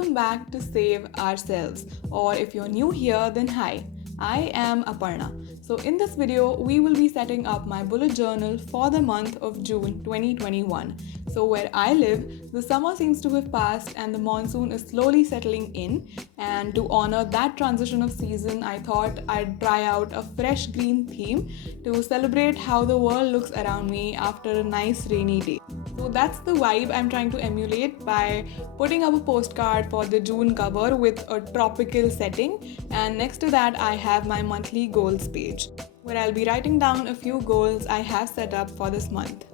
welcome back to Save Ourselves. Or if you're new here, then hi, I am Aparna. So, in this video, we will be setting up my bullet journal for the month of June 2021. So, where I live, the summer seems to have passed and the monsoon is slowly settling in. And to honor that transition of season, I thought I'd try out a fresh green theme to celebrate how the world looks around me after a nice rainy day. So that's the vibe I'm trying to emulate by putting up a postcard for the June cover with a tropical setting, and next to that I have my monthly goals page where I'll be writing down a few goals I have set up for this month.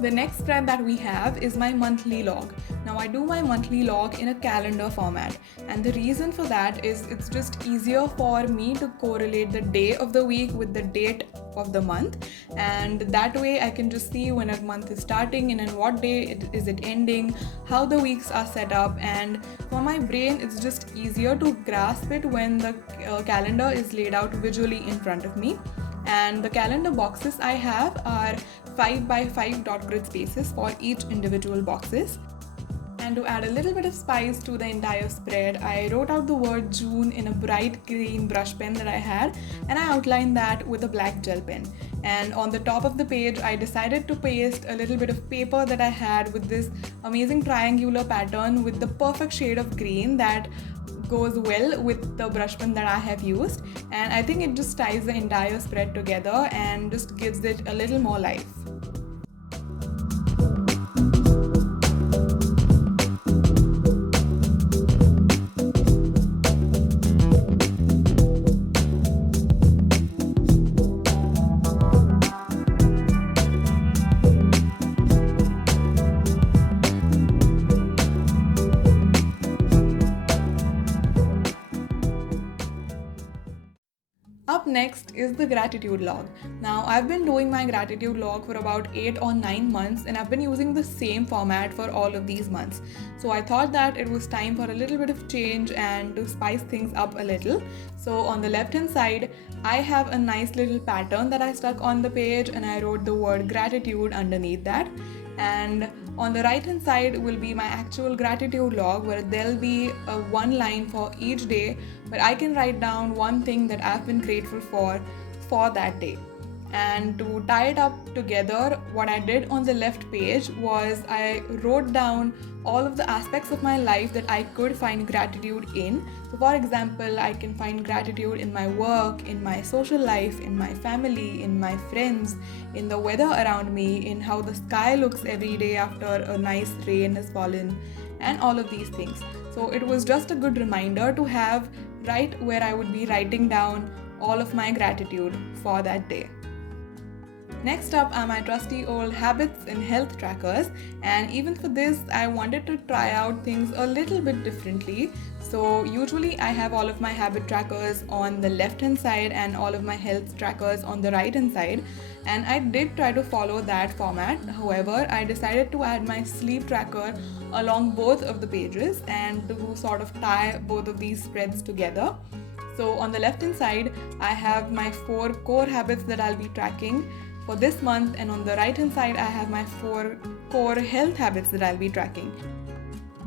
The next spread that we have is my monthly log. Now I do my monthly log in a calendar format, and the reason for that is it's just easier for me to correlate the day of the week with the date of the month, and that way I can just see when a month is starting and on what day is it ending, how the weeks are set up, and for my brain it's just easier to grasp it when the calendar is laid out visually in front of me. And the calendar boxes I have are 5 by 5 dot grid spaces for each individual boxes. And to add a little bit of spice to the entire spread, I wrote out the word June in a bright green brush pen that I had, and I outlined that with a black gel pen. And on the top of the page, I decided to paste a little bit of paper that I had with this amazing triangular pattern with the perfect shade of green that goes well with the brush pen that I have used, and I think it just ties the entire spread together and just gives it a little more life. Up next is the gratitude log. Now I've been doing my gratitude log for about 8 or 9 months, and I've been using the same format for all of these months. So I thought that it was time for a little bit of change and to spice things up a little. So on the left hand side, I have a nice little pattern that I stuck on the page, and I wrote the word gratitude underneath that. And on the right hand side will be my actual gratitude log, where there'll be one line for each day where I can write down one thing that I've been grateful for that day. And to tie it up together, what I did on the left page was I wrote down all of the aspects of my life that I could find gratitude in. So for example, I can find gratitude in my work, in my social life, in my family, in my friends, in the weather around me, in how the sky looks every day after a nice rain has fallen, and all of these things. So it was just a good reminder to have right where I would be writing down all of my gratitude for that day. Next up are my trusty old habits and health trackers, and even for this I wanted to try out things a little bit differently. So usually I have all of my habit trackers on the left hand side and all of my health trackers on the right hand side, and I did try to follow that format. However, I decided to add my sleep tracker along both of the pages and to sort of tie both of these spreads together. So on the left hand side, I have my 4 core habits that I'll be tracking for this month, and on the right hand side I have my 4 core health habits that I'll be tracking.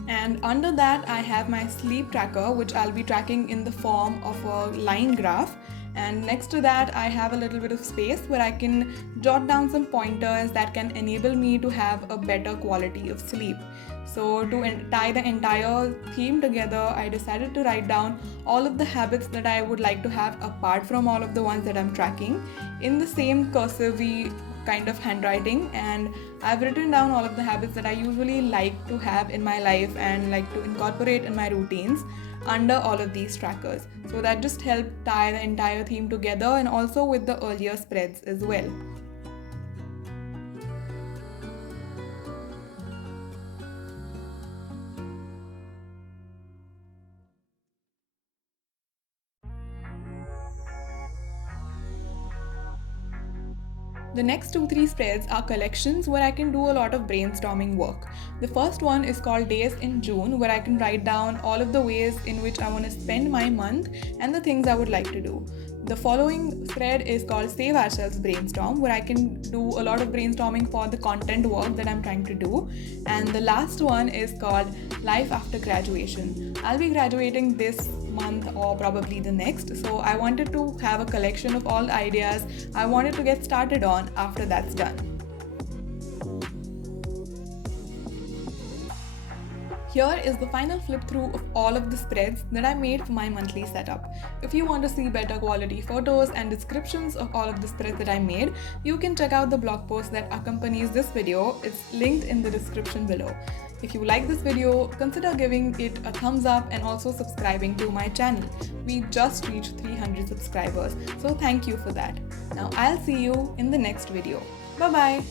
And under that I have my sleep tracker, which I'll be tracking in the form of a line graph. And next to that I have a little bit of space where I can jot down some pointers that can enable me to have a better quality of sleep. So to tie the entire theme together, I decided to write down all of the habits that I would like to have apart from all of the ones that I'm tracking in the same cursive kind of handwriting, and I've written down all of the habits that I usually like to have in my life and like to incorporate in my routines under all of these trackers. So that just helped tie the entire theme together, and also with the earlier spreads as well. The next 2-3 spreads are collections where I can do a lot of brainstorming work. The first one is called Days in June, where I can write down all of the ways in which I want to spend my month and the things I would like to do. The following spread is called Save Ourselves Brainstorm, where I can do a lot of brainstorming for the content work that I'm trying to do. And the last one is called Life After Graduation. I'll be graduating this month or probably the next, so I wanted to have a collection of all the ideas I wanted to get started on after that's done. Here is the final flip through of all of the spreads that I made for my monthly setup. If you want to see better quality photos and descriptions of all of the spreads that I made, you can check out the blog post that accompanies this video. It's linked in the description below. If you like this video, consider giving it a thumbs up and also subscribing to my channel. We just reached 300 subscribers, so thank you for that. Now I'll see you in the next video. Bye bye.